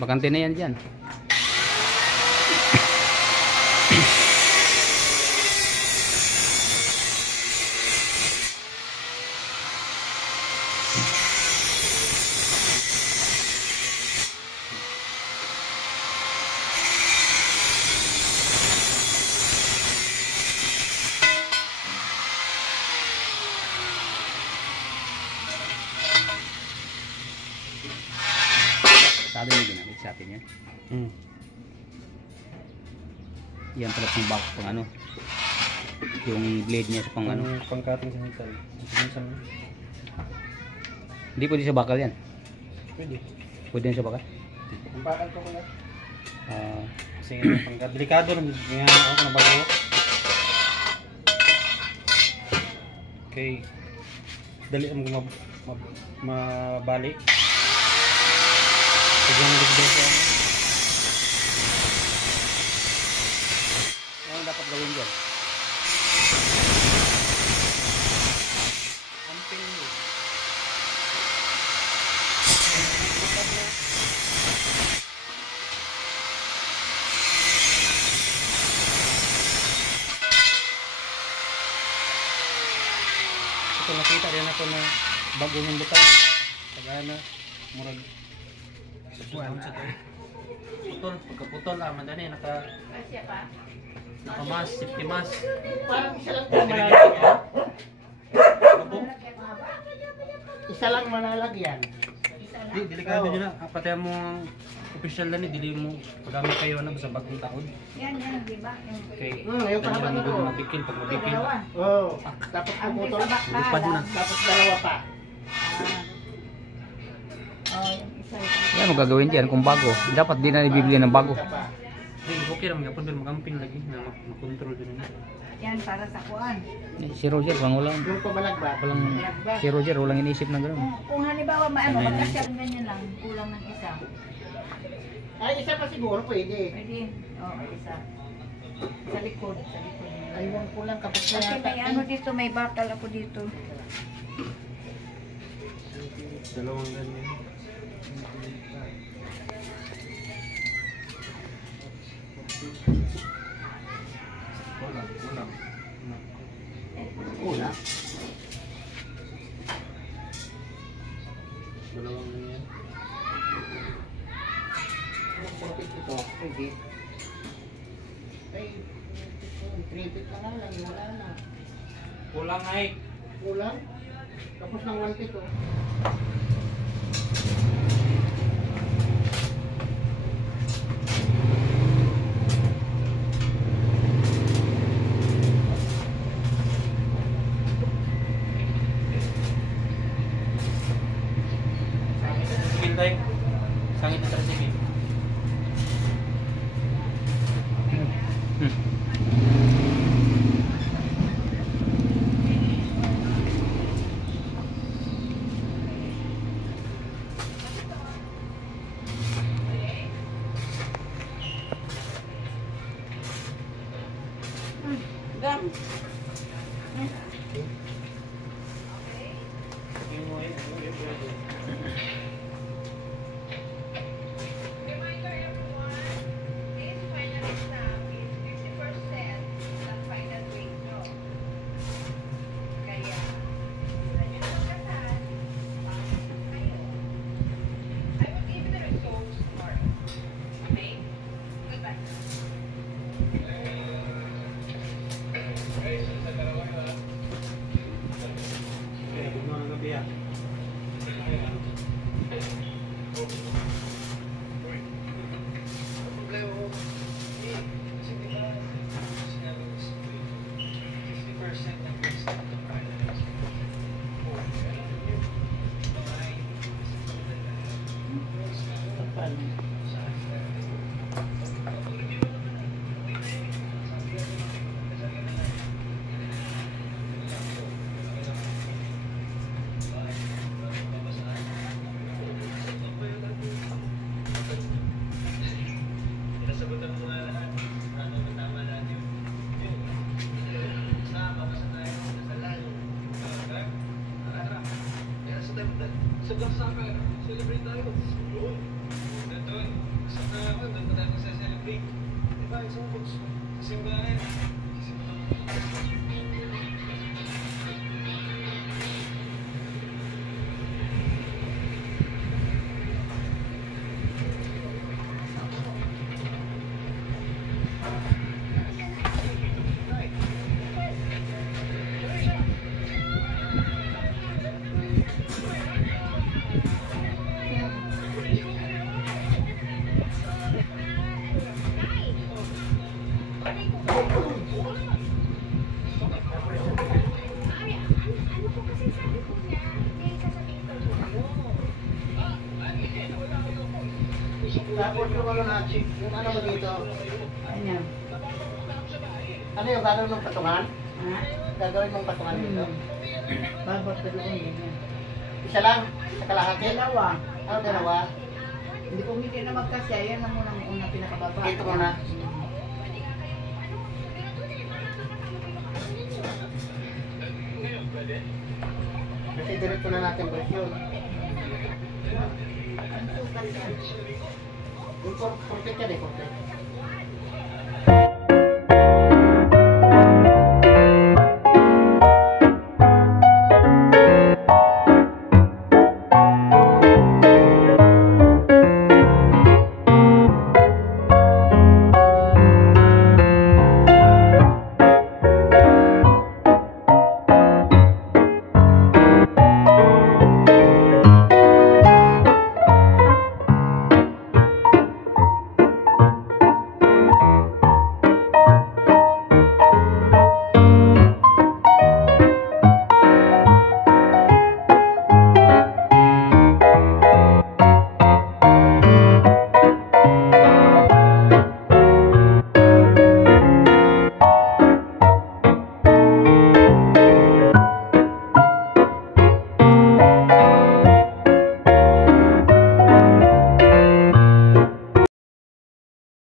Bakante na yan dyan. Sabi mo ginamit sa atin yan. Yan pala pang back pang ano. Yung blade niya sa pang ano. Pang-cutting sa metal. Hindi pwede sa bakal yan. Pwede. Pwede yan sa bakal. Ang bakal ko kuya. Kasi delikado lang. Nga ako na bago. Okay. Dali ang mabali. Pagyan ulit dito siya. Ano dapat gawin dyan? Amping mo. Ito nakita rin ako na bago yung butang. Tagana. Murag. Putol, pagkaputol madali naka-mask, safety mask. Parang isa lang manalagyan. Isa lang manalagyan. Di, delikado nyo na. Pati mo ang official na ni, dili mo pagamit kayo na sa bagong taon. Yan, di ba? Okay. Ayaw pa naman ito. Mabikil, pag mabikil. Oo. Tapos pumutol. Lupad na. Tapos dalawa pa. Yan mo gagawin dyan kung bago. Dapat din na ibibili ng bago. Okay lang, kapag magamping lagi na makontrol din nila. Yan, para sa kuan. Si Roger, walang Yung pamalagba. si Roger, walang inisip na gano'n. Kung halimbawa, maano, magkasya ganyan lang, kulang ng isa. Ay, isa pa siguro pwede. Pwede, oo, isa. Sa likod, sa likod. Aywan ko lang kapag Kasi may ano dito, may bakal ako dito. Dalawang ganyan. Una. Dalawang ganyan. Ito, pwede. Ay, 3 feet na lang, wala na. Kulang ay. Kulang. Tapos ng 1 feet, oh. Tay, sangit na trasikin. Gam. Sa Gasaka, celebrate tayo. Tapos yung ano natin, yung ano mo dito, Ano yan? ano yung gagawin mong patungan? Ha? Gagawin mong patungan dito? Babot ka doon ganyan. Isa lang, sa kalahati? Dalawa. Ano dalawa? Hindi po hindi na magkasya. Yan ang muna ang una pinakababa. Dito muna. Kasi diretso na natin boss yun. Ang sukat yan. Yung 40 yan eh, 40.